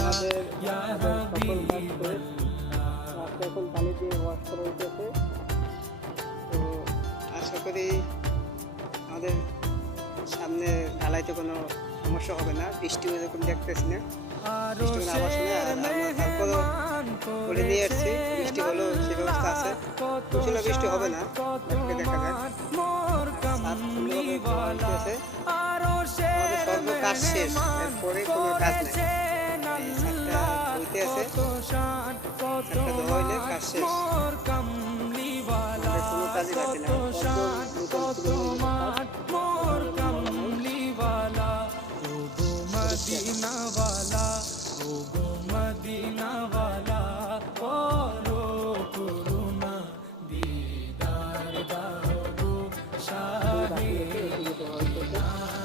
আমাদের সকল কাজ শেষ। রাস্তা এখন পানি দিয়ে ওয়াশ করা হইতেছে। তো আশা করি আমাদের সামনে ঢালাইতে কোনো সমস্যা হবে না। বৃষ্টিও এরকম দেখতেছি না, বৃষ্টি কোনো আবার শুনে। আর আমরা তারপরও করে নিয়ে আসছি, বৃষ্টি হলেও সে ব্যবস্থা আছে। প্রচুর বৃষ্টি হবে না, দেখা যাক। সাত সুন্দরভাবে আছে। আমাদের সর্ব কাজ শেষ, এরপরে কোনো কাজ নেই। সাতটা হইতে আছে, সাতটা ধোয়া হইলে কাজ শেষ। কোনো কাজই বাকি না, मदीना वाला ओ गो मदीना वाला करो करुणा दीदार दाओ शाहे दीदार दाओ।